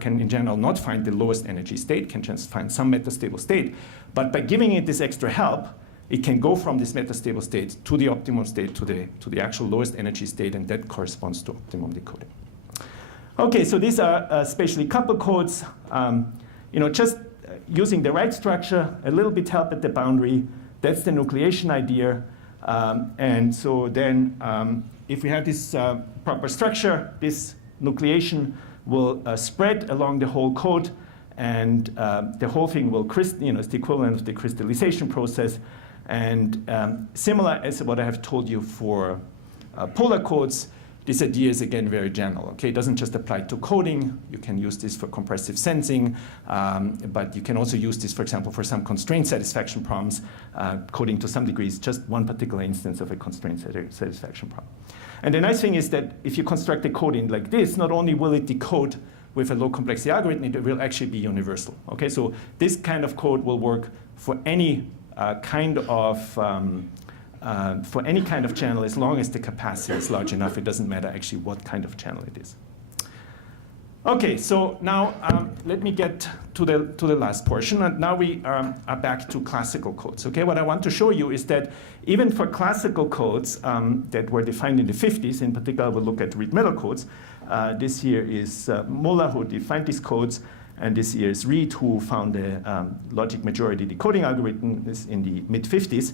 can in general not find the lowest energy state, can just find some metastable state. But by giving it this extra help, it can go from this metastable state to the optimum state, to the actual lowest energy state, and that corresponds to optimum decoding. Okay, so these are spatially coupled codes. Just using the right structure, a little bit help at the boundary. That's the nucleation idea. And so then if we have this proper structure, this nucleation will spread along the whole code, and the whole thing will it's the equivalent of the crystallization process. And similar as what I have told you for polar codes, this idea is again very general. Okay, it doesn't just apply to coding. You can use this for compressive sensing, but you can also use this, for example, for some constraint satisfaction problems. Coding to some degree is just one particular instance of a constraint satisfaction problem. And the nice thing is that if you construct a coding like this, not only will it decode with a low complexity algorithm, it will actually be universal. Okay, so this kind of code will work for any kind of channel, as long as the capacity is large enough. It doesn't matter actually what kind of channel it is. Okay, so now let me get to the last portion. And now we are back to classical codes. Okay, what I want to show you is that even for classical codes that were defined in the 50s, in particular, we'll look at Reed-Miller codes. This here is Muller, who defined these codes. And this here is Reed, who found the logic majority decoding algorithm in the mid-50s.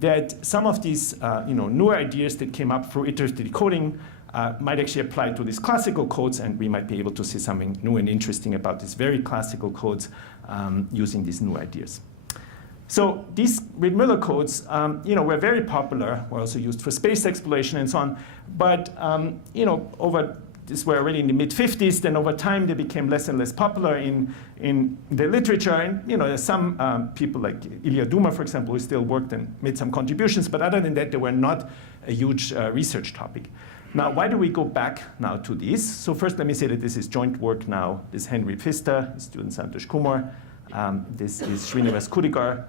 That some of these newer ideas that came up through iterative decoding might actually apply to these classical codes, and we might be able to see something new and interesting about these very classical codes using these new ideas. So these Reed-Miller codes, were very popular, were also used for space exploration and so on, but these were already in the mid-50s, then over time they became less and less popular in the literature. And there's some people like Ilya Duma, for example, who still worked and made some contributions, but other than that, they were not a huge research topic. Now, why do we go back now to these? So first, let me say that this is joint work now. This is Henry Pfister, his student Santosh Kumar. This is Srinivas Kudigar,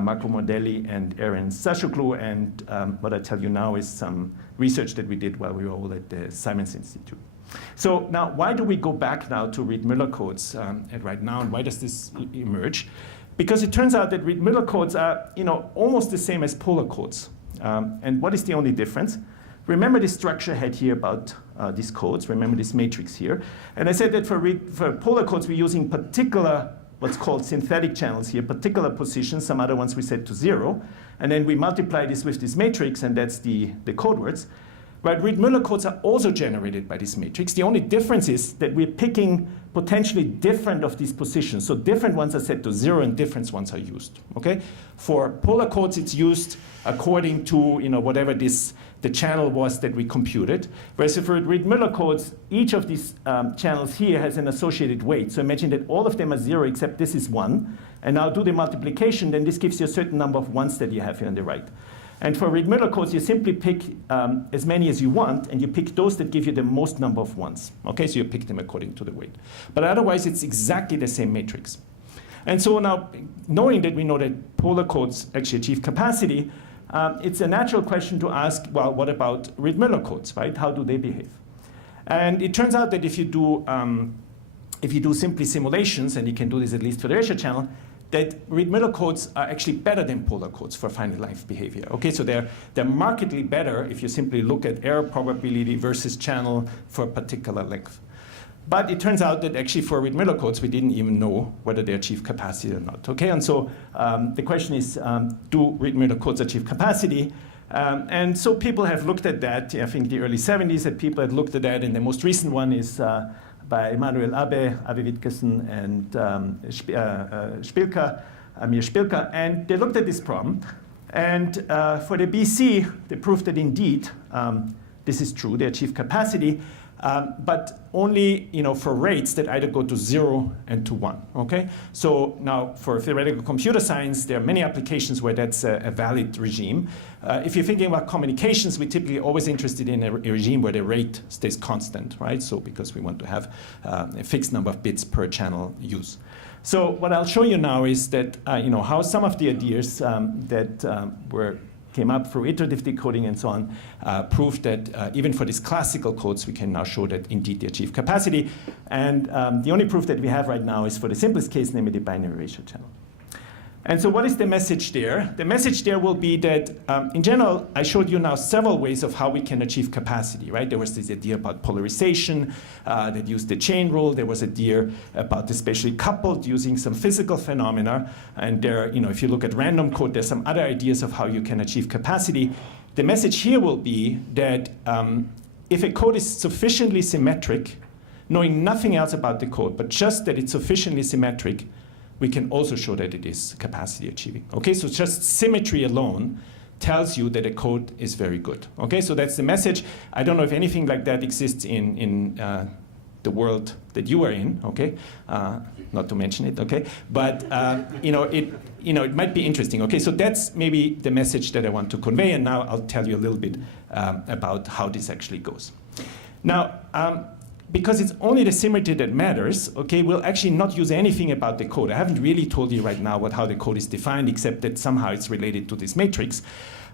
Marco Mordelli, and Aaron Sashoglu. And what I tell you now is some research that we did while we were all at the Simons Institute. So now, why do we go back now to Reed-Miller codes right now, and why does this emerge? Because it turns out that Reed-Miller codes are almost the same as polar codes. And what is the only difference? Remember this structure I had here about these codes. Remember this matrix here. And I said that for polar codes, we're using particular, what's called synthetic channels here, particular positions. Some other ones we set to 0. And then we multiply this with this matrix, and that's the code words. But Reed-Miller codes are also generated by this matrix. The only difference is that we're picking potentially different of these positions. So different ones are set to 0 and different ones are used. Okay? For polar codes, it's used according to whatever the channel was that we computed. Whereas for Reed-Miller codes, each of these channels here has an associated weight. So imagine that all of them are 0 except this is 1. And now do the multiplication, then this gives you a certain number of 1s that you have here on the right. And for Reed-Miller codes, you simply pick as many as you want, and you pick those that give you the most number of 1s. Okay, so you pick them according to the weight. But otherwise, it's exactly the same matrix. And so now, knowing that we know that polar codes actually achieve capacity, it's a natural question to ask, well, what about Reed-Miller codes, right? How do they behave? And it turns out that if you do simply simulations, and you can do this at least for the ratio channel, that Reed-Miller codes are actually better than polar codes for finite length behavior. Okay, so they're markedly better if you simply look at error probability versus channel for a particular length. But it turns out that actually for Reed-Miller codes, we didn't even know whether they achieve capacity or not. Okay, and so the question is, do Reed-Miller codes achieve capacity? And so people have looked at that. I think the early 70s that people had looked at that, and the most recent one is by Emanuel Abe Wittgensen, and Amir Spilka, and they looked at this problem. And for the BC, they proved that indeed this is true. They achieve capacity, but only for rates that either go to 0 and to 1. Okay. So now for theoretical computer science, there are many applications where that's a valid regime. If you're thinking about communications, we're typically always interested in a regime where the rate stays constant, right? So because we want to have a fixed number of bits per channel use. So what I'll show you now is that how some of the ideas that were came up through iterative decoding and so on, proved that even for these classical codes, we can now show that indeed they achieve capacity. And the only proof that we have right now is for the simplest case, namely the binary ratio channel. And so what is the message there? The message there will be that, in general, I showed you now several ways of how we can achieve capacity, right? There was this idea about polarization that used the chain rule. There was an idea about especially coupled using some physical phenomena. And there, if you look at random code, there's some other ideas of how you can achieve capacity. The message here will be that if a code is sufficiently symmetric, knowing nothing else about the code, but just that it's sufficiently symmetric, we can also show that it is capacity achieving. Okay, so just symmetry alone tells you that a code is very good. Okay, so that's the message. I don't know if anything like that exists in the world that you are in. Okay, not to mention it. Okay, but it might be interesting. Okay, so that's maybe the message that I want to convey, and now I'll tell you a little bit about how this actually goes. Now. Because it's only the symmetry that matters, okay, we'll actually not use anything about the code. I haven't really told you right now how the code is defined, except that somehow it's related to this matrix.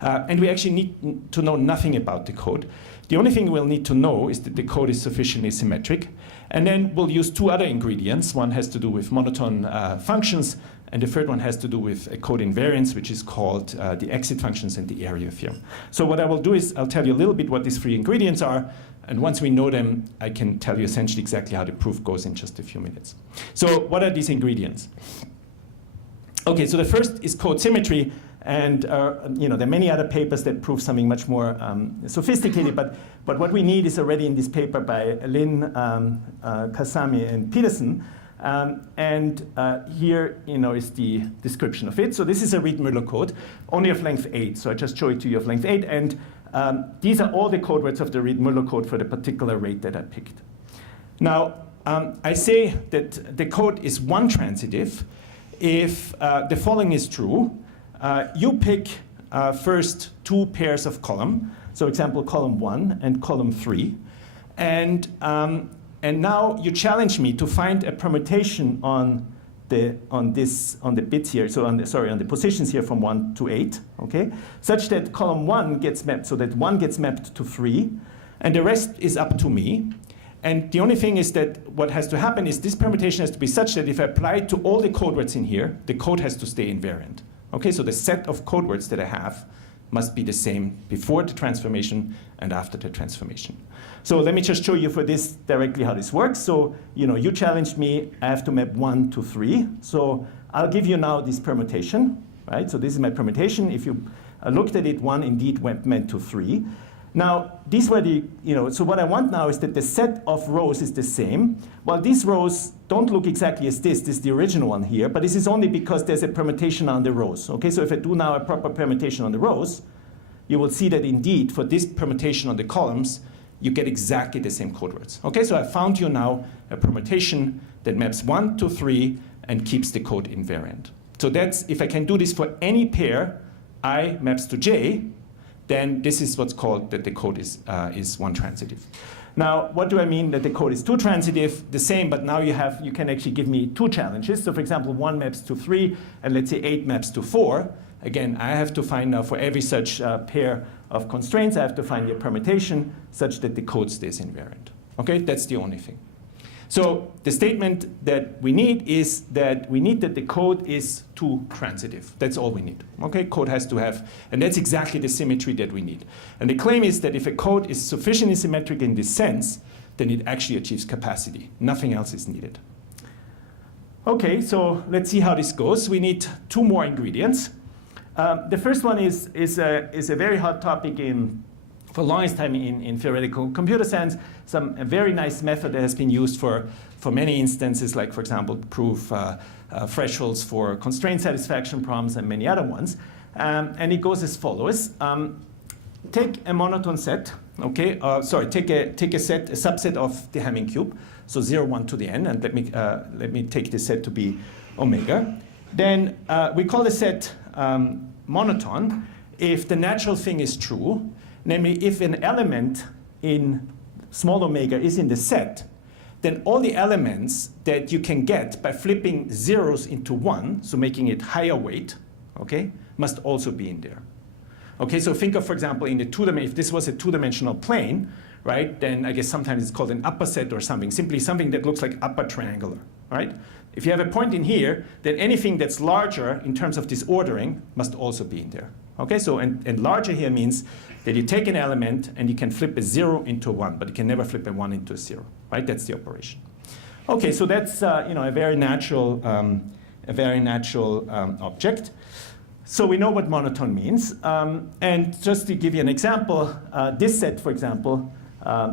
And we actually need to know nothing about the code. The only thing we'll need to know is that the code is sufficiently symmetric. And then we'll use two other ingredients. One has to do with monotone functions, and the third one has to do with a code invariance, which is called the exit functions and the area theorem. So what I will do is I'll tell you a little bit what these three ingredients are. And once we know them, I can tell you essentially exactly how the proof goes in just a few minutes. So what are these ingredients? Okay, so the first is code symmetry. And there are many other papers that prove something much more sophisticated. But what we need is already in this paper by Lin, Kasami, and Peterson. Here is the description of it. So this is a Reed-Muller code, only of length 8. So I just show it to you of length 8. And these are all the code words of the Reed-Muller code for the particular rate that I picked. Now, I say that the code is one-transitive if the following is true. You pick first two pairs of column, so example column 1 and column 3, and now you challenge me to find a permutation on the bits here, so on the positions here from 1 to 8, okay, such that column 1 gets mapped, so that 1 gets mapped to 3, and the rest is up to me. And the only thing is that what has to happen is this permutation has to be such that if I apply it to all the code words in here, the code has to stay invariant. Okay, so the set of code words that I have must be the same before the transformation and after the transformation. So let me just show you for this directly how this works. So you challenged me, I have to map 1 to 3. So I'll give you now this permutation, right? So this is my permutation. If you looked at it, 1 indeed went to 3. Now, these were the, so what I want now is that the set of rows is the same. Well, these rows don't look exactly as this is the original one here, but this is only because there's a permutation on the rows. Okay, so if I do now a proper permutation on the rows, you will see that indeed for this permutation on the columns, you get exactly the same code words. Okay, so I found you now a permutation that maps 1 to 3 and keeps the code invariant. So that's, if I can do this for any pair I maps to j, then this is what's called that the code is one-transitive. Now, what do I mean that the code is two-transitive? The same, but now you can actually give me two challenges. So for example, 1 maps to 3, and let's say 8 maps to 4. Again, I have to find now for every such pair of constraints, I have to find a permutation such that the code stays invariant. Okay, that's the only thing. So the statement that we need is that we need that the code is two-transitive. That's all we need. Okay, code has to have, and that's exactly the symmetry that we need. And the claim is that if a code is sufficiently symmetric in this sense, then it actually achieves capacity. Nothing else is needed. Okay, so let's see how this goes. We need two more ingredients. The first one is a very hot topic for the longest time in theoretical computer science, a very nice method that has been used for many instances, like, for example, proof thresholds for constraint satisfaction problems and many other ones. And it goes as follows. Take a monotone set, okay? Take a subset of the Hamming cube, so 0, 1 to the n, and let me take this set to be omega. Then we call the set monotone if the natural thing is true. Namely, if an element in small omega is in the set, then all the elements that you can get by flipping zeros into 1, so making it higher weight, okay, must also be in there. Okay, so think of, for example, in the if this was a two-dimensional plane, right, then I guess sometimes it's called an upper set or something, simply something that looks like upper triangular, right? If you have a point in here, then anything that's larger in terms of this ordering must also be in there. Okay, so and larger here means that you take an element and you can flip a 0 into a 1, but you can never flip a 1 into a 0, right? That's the operation. Okay, so that's a very natural object. So we know what monotone means. And just to give you an example, this set, for example,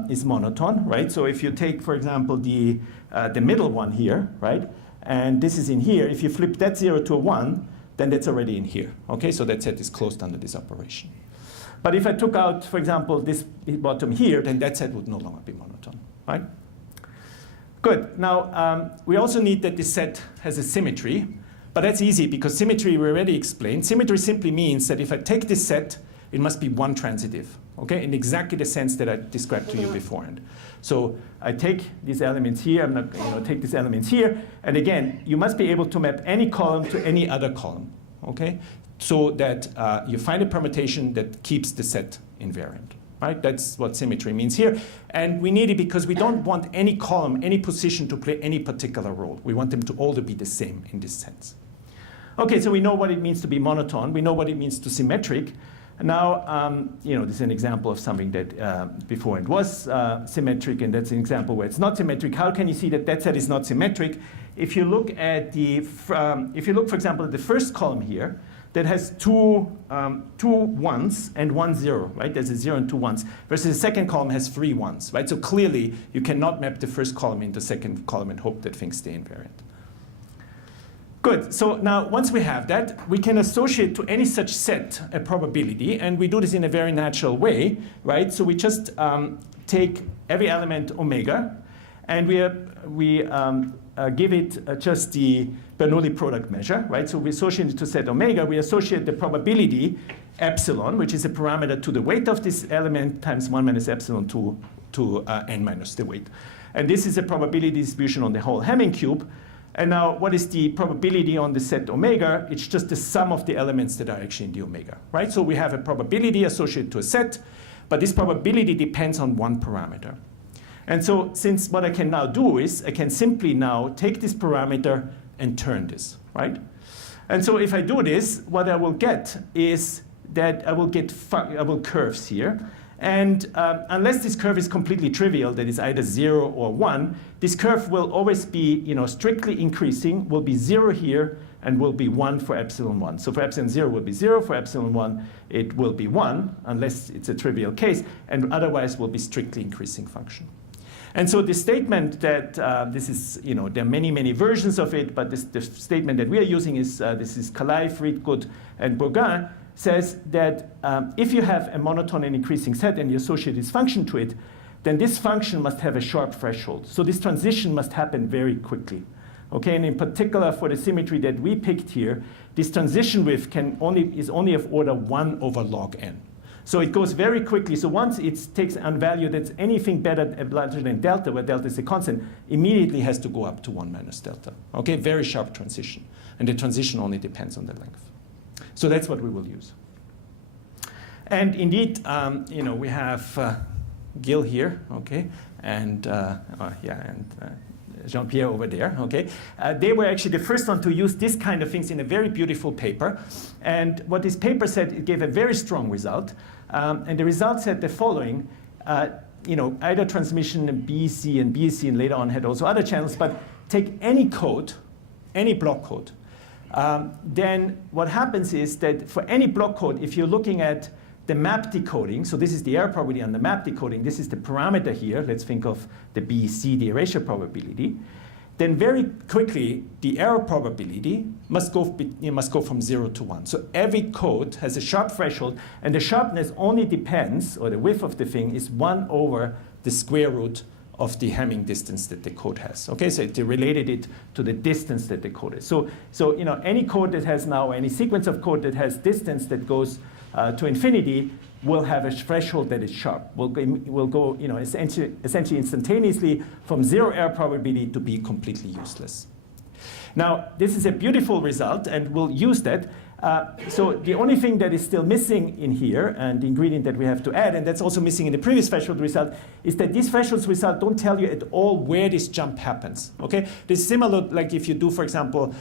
is monotone, right? So if you take, for example, the middle one here, right? And this is in here. If you flip that 0 to a 1, then that's already in here. Okay, so that set is closed under this operation. But if I took out, for example, this bottom here, then that set would no longer be monotone, right? Good. Now, we also need that this set has a symmetry. But that's easy because symmetry we already explained. Symmetry simply means that if I take this set, it must be one transitive, okay, in exactly the sense that I described to you beforehand. So I take these elements here, I'm not, take these elements here, and again, you must be able to map any column to any other column, okay, so that you find a permutation that keeps the set invariant, right? That's what symmetry means here, and we need it because we don't want any column, any position to play any particular role. We want them to all to be the same in this sense. Okay, so we know what it means to be monotone. We know what it means to symmetric. Now, this is an example of something that before it was symmetric, and that's an example where it's not symmetric. How can you see that that set is not symmetric? If you look at for example, at the first column here, that has two ones and 1 0, right? There's a 0 and 2 ones, versus the second column has 3 ones, right? So clearly, you cannot map the first column into the second column and hope that things stay invariant. Good, so now once we have that, we can associate to any such set a probability, and we do this in a very natural way, right? So we just take every element omega, and we give it just the Bernoulli product measure, right? So we associate it to set omega, we associate the probability epsilon, which is a parameter to the weight of this element times 1 minus epsilon to n minus the weight. And this is a probability distribution on the whole Hamming cube. And now, what is the probability on the set omega? It's just the sum of the elements that are actually in the omega, right? So we have a probability associated to a set, but this probability depends on one parameter. And so, since what I can now do is, I can simply now take this parameter and turn this, right? And so if I do this, what I will get is that I will get curves here. And unless this curve is completely trivial, that is either 0 or 1, this curve will always be strictly increasing, will be 0 here, and will be 1 for epsilon 1. So for epsilon 0 will be 0, for epsilon 1 it will be 1, unless it's a trivial case, and otherwise will be strictly increasing function. And so the statement that this is, there are many, many versions of it, but the statement that we are using is, this is Calais, Friedgut, and Bourgain, says that if you have a monotone and increasing set and you associate this function to it, then this function must have a sharp threshold. So this transition must happen very quickly. Okay, and in particular for the symmetry that we picked here, this transition width is only of order 1 over log n. So it goes very quickly. So once it takes a value that's anything better larger than delta, where delta is a constant, immediately has to go up to 1 minus delta. Okay, very sharp transition. And the transition only depends on the length. So that's what we will use. And indeed, we have Gil here, okay, and Jean-Pierre over there, okay. They were actually the first one to use this kind of things in a very beautiful paper. And what this paper said, it gave a very strong result. And the result said the following, either transmission BC and BC, and later on had also other channels, but take any code, any block code, then what happens is that for any block code, if you're looking at the map decoding, so this is the error probability on the map decoding, this is the parameter here, let's think of the BC, the erasure probability, then very quickly the error probability must go from 0 to 1. So every code has a sharp threshold, and the sharpness only depends, or the width of the thing is 1 over the square root of the Hamming distance that the code has. Okay, so it related it to the distance that the code is. So any code that has now, any sequence of code that has distance that goes to infinity will have a threshold that is sharp. Will go essentially instantaneously from 0 error probability to be completely useless. Now, this is a beautiful result, and we'll use that. So the only thing that is still missing in here, and the ingredient that we have to add, and that's also missing in the previous threshold result, is that these thresholds result don't tell you at all where this jump happens. Okay, this is similar like if you do, for example,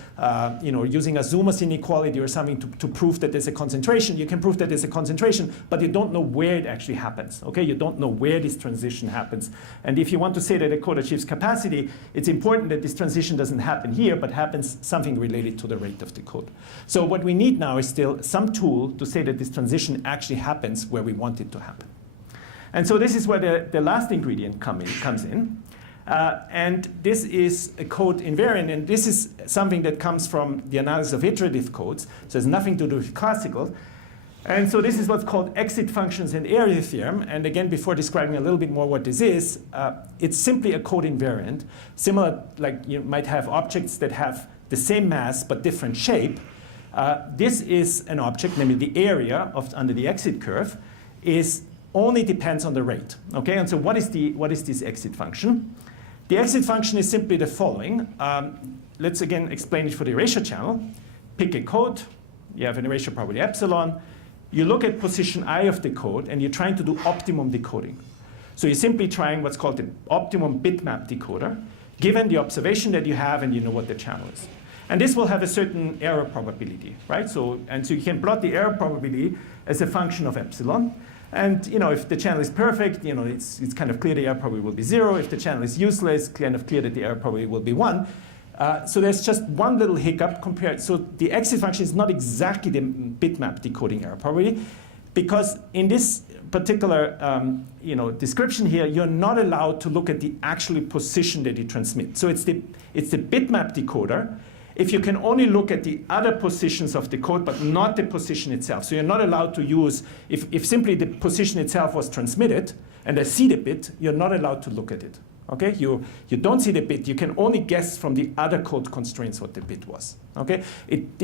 using a Zoomer's inequality or something to prove that there's a concentration. You can prove that there's a concentration, but you don't know where it actually happens. Okay, you don't know where this transition happens. And if you want to say that a code achieves capacity, it's important that this transition doesn't happen here, but happens something related to the rate of the code. So what we need now is still some tool to say that this transition actually happens where we want it to happen. And so this is where the last ingredient comes in. And this is a code invariant, and this is something that comes from the analysis of iterative codes, so it has nothing to do with classical. And so this is what's called exit functions and area theorem. And again, before describing a little bit more what this is, it's simply a code invariant, similar like you might have objects that have the same mass but different shape. This is an object, namely the area under the exit curve, only depends on the rate. Okay, and so what is this exit function? The exit function is simply the following. Let's again explain it for the erasure channel. Pick a code. You have an erasure probability epsilon. You look at position I of the code, and you're trying to do optimum decoding. So you're simply trying what's called the optimum bitmap decoder, given the observation that you have and you know what the channel is. And this will have a certain error probability, right? So you can plot the error probability as a function of epsilon. And if the channel is perfect, it's kind of clear the error probability will be 0. If the channel is useless, kind of clear that the error probability will be 1. So there's just one little hiccup compared. So the exit function is not exactly the bitmap decoding error probability, because in this particular description here, you're not allowed to look at the actual position that you transmit. So it's the bitmap decoder. If you can only look at the other positions of the code, but not the position itself. So you're not allowed to use, if simply the position itself was transmitted, and I see the bit, you're not allowed to look at it. Okay, you don't see the bit. You can only guess from the other code constraints what the bit was. Okay, it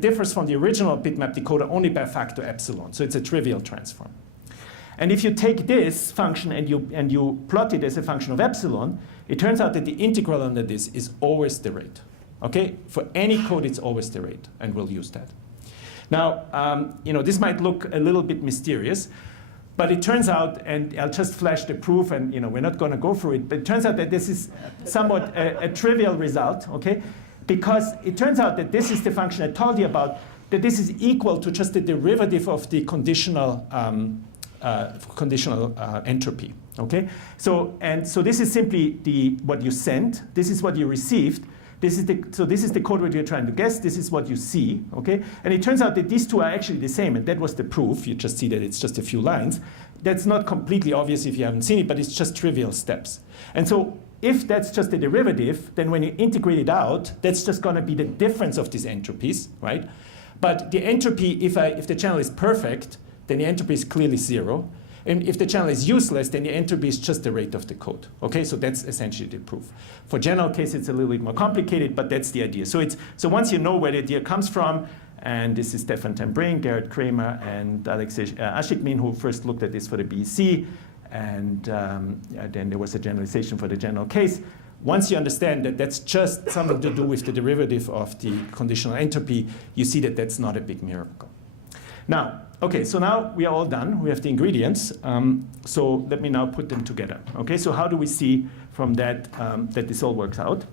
differs from the original bitmap decoder only by a factor epsilon. So it's a trivial transform. And if you take this function and you plot it as a function of epsilon, it turns out that the integral under this is always the rate. Okay, for any code it's always the rate, and we'll use that. Now, this might look a little bit mysterious. But it turns out, and I'll just flash the proof, and we're not going to go through it, but it turns out that this is somewhat a trivial result, okay? Because it turns out that this is the function I told you about, that this is equal to just the derivative of the conditional entropy, okay? So this is simply what you sent, this is what you received. This is the code that you're trying to guess. This is what you see, okay? And it turns out that these two are actually the same, and that was the proof. You just see that it's just a few lines. That's not completely obvious if you haven't seen it, but it's just trivial steps. And so if that's just a derivative, then when you integrate it out, that's just going to be the difference of these entropies, right? But the entropy, if the channel is perfect, then the entropy is clearly 0. And if the channel is useless, then the entropy is just the rate of the code. Okay, so that's essentially the proof. For general case, it's a little bit more complicated, but that's the idea. So once you know where the idea comes from, and this is Stefan Tambrin, Gerhard Kramer, and Alexei Ashikmin, who first looked at this for the BEC, and then there was a generalization for the general case. Once you understand that that's just something to do with the derivative of the conditional entropy, you see that that's not a big miracle. Now, okay, so now we are all done. We have the ingredients. So let me now put them together. Okay, so how do we see from that that this all works out?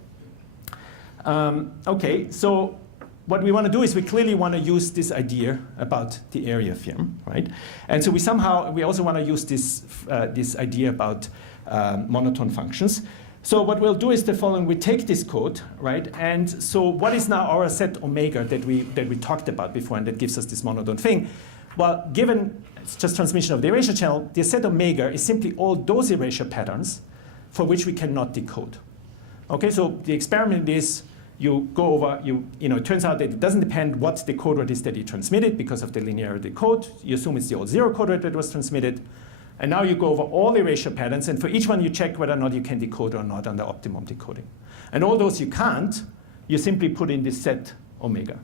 Okay, so what we want to do is we clearly want to use this idea about the area theorem, right? And so we also want to use this idea about monotone functions. So what we'll do is the following. We take this code, right? And so what is now our set omega that we talked about before, and that gives us this monotone thing? Well, given it's just transmission of the erasure channel, the set omega is simply all those erasure patterns for which we cannot decode. Okay, so the experiment is you go over, it turns out that it doesn't depend what the code rate is that you transmitted because of the linearity of the code. You assume it's the old 0 code rate that was transmitted. And now you go over all erasure patterns, and for each one you check whether or not you can decode or not under optimum decoding. And all those you can't, you simply put in this set omega.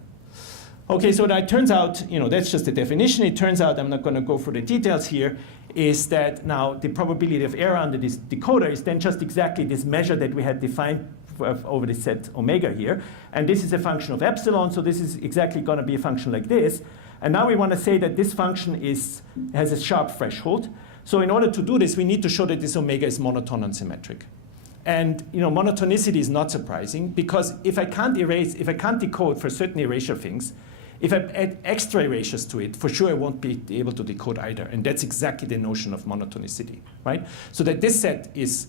Okay, so that turns out, that's just the definition. It turns out, I'm not going to go through the details here, is that now the probability of error under this decoder is then just exactly this measure that we had defined over the set omega here. And this is a function of epsilon, so this is exactly going to be a function like this. And now we want to say that this function has a sharp threshold. So in order to do this, we need to show that this omega is monotone and symmetric. And monotonicity is not surprising, because if I can't decode for certain erasure things, if I add extra erasures to it, for sure I won't be able to decode either. And that's exactly the notion of monotonicity, right? So that this set is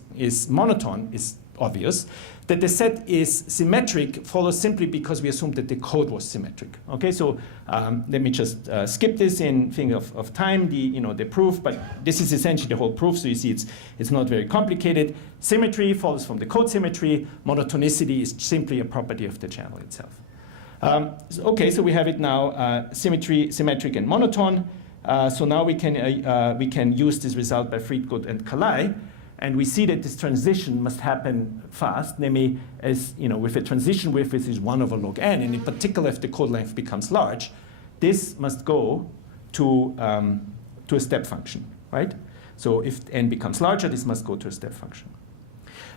monotone is obvious. That the set is symmetric follows simply because we assumed that the code was symmetric. Okay, so let me just skip this in thing of time, the proof, but this is essentially the whole proof. So you see it's not very complicated. Symmetry follows from the code symmetry. Monotonicity is simply a property of the channel itself. Okay, so we have it now, symmetric and monotone. So now we can use this result by Friedgut and Kalai, and we see that this transition must happen fast, namely, as with a transition width which is 1 over log n, and in particular, if the code length becomes large, this must go to a step function, right? So if n becomes larger, this must go to a step function.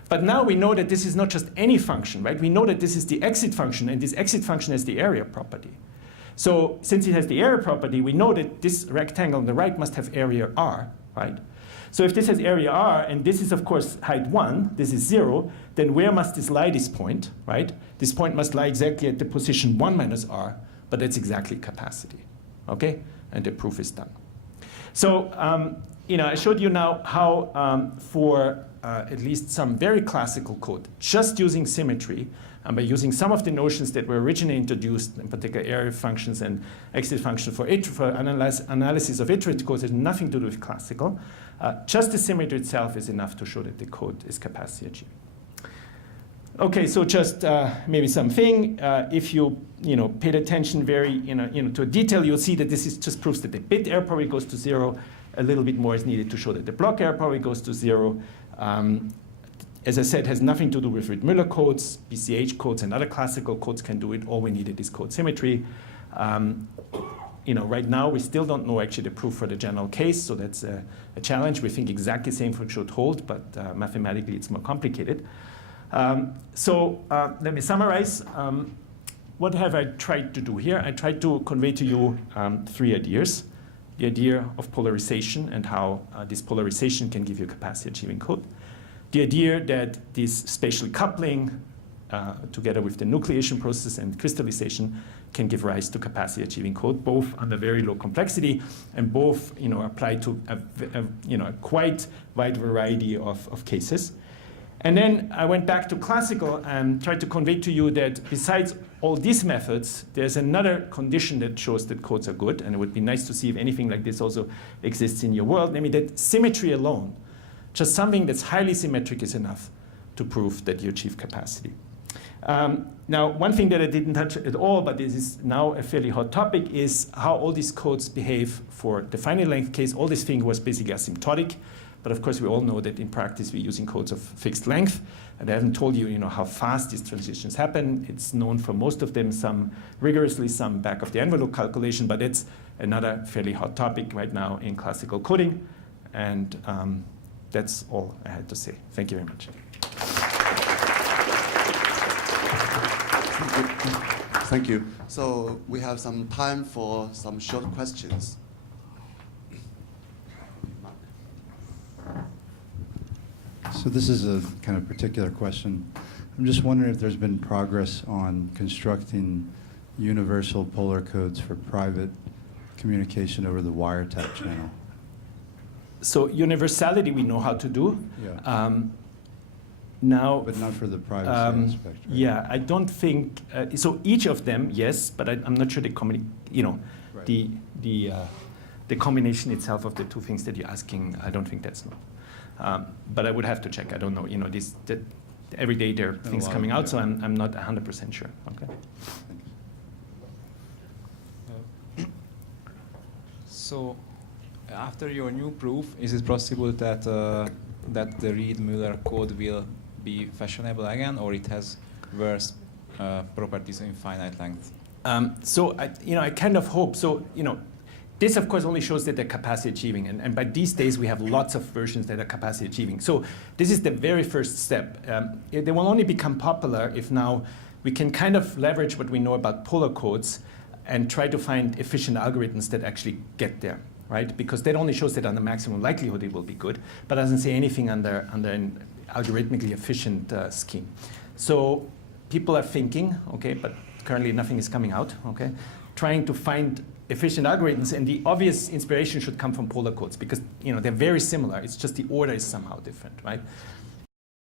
But now we know that this is not just any function, right? We know that this is the exit function, and this exit function has the area property. So since it has the area property, we know that this rectangle on the right must have area r, right? So if this has area r, and this is, of course, height 1, this is 0, then where must this lie, this point, right? This point must lie exactly at the position 1 minus r, but that's exactly capacity, okay? And the proof is done. So, I showed you now how for at least some very classical code, just using symmetry, and by using some of the notions that were originally introduced, in particular area functions and exit function for analysis of iterative codes, has nothing to do with classical. Just the symmetry itself is enough to show that the code is capacity achieving. Okay, so just maybe something. If you paid attention very to a detail, you'll see that this is just proves that the bit error probably goes to 0. A little bit more is needed to show that the block error probably goes to 0. As I said, has nothing to do with Ritt-Müller codes. BCH codes and other classical codes can do it. All we needed is code symmetry. Right now we still don't know actually the proof for the general case, so that's a challenge. We think exactly the same thing should hold, but mathematically it's more complicated. Let me summarize. What have I tried to do here? I tried to convey to you 3 ideas. The idea of polarization and how this polarization can give you capacity achieving code. The idea that this spatial coupling, together with the nucleation process and crystallization, can give rise to capacity achieving code, both under very low complexity and both apply to a quite wide variety of cases. And then I went back to classical and tried to convey to you that besides all these methods, there's another condition that shows that codes are good, and it would be nice to see if anything like this also exists in your world, namely that symmetry alone, just something that's highly symmetric, is enough to prove that you achieve capacity. Now, one thing that I didn't touch at all, but this is now a fairly hot topic, is how all these codes behave for the finite length case. All this thing was basically asymptotic. But of course, we all know that in practice, we're using codes of fixed length. And I haven't told you, how fast these transitions happen. It's known for most of them, some rigorously, some back of the envelope calculation. But it's another fairly hot topic right now in classical coding. And that's all I had to say. Thank you very much. Thank you. So we have some time for some short questions. So this is a kind of particular question. I'm just wondering if there's been progress on constructing universal polar codes for private communication over the wiretap channel. So universality we know how to do. Yeah. Now, but not for the privacy aspect. Right? Yeah, I don't think so. Each of them, yes, but I'm not sure the Right. the combination itself of the two things that you're asking. I don't think that's known. But I would have to check. I don't know. Every day there are things coming out, so I'm not 100% sure. Okay. So, after your new proof, is it possible that that the Rüdiger code will be fashionable again, or it has worse properties in finite length? So I kind of hope. So This, of course, only shows that they're capacity achieving. And by these days, we have lots of versions that are capacity achieving. So this is the very first step. They will only become popular if now we can kind of leverage what we know about polar codes and try to find efficient algorithms that actually get there, right? Because that only shows that on the maximum likelihood it will be good, but doesn't say anything under an algorithmically efficient scheme. So people are thinking, okay, but currently nothing is coming out, okay, trying to find efficient algorithms, and the obvious inspiration should come from polar codes because they're very similar. It's just the order is somehow different, right?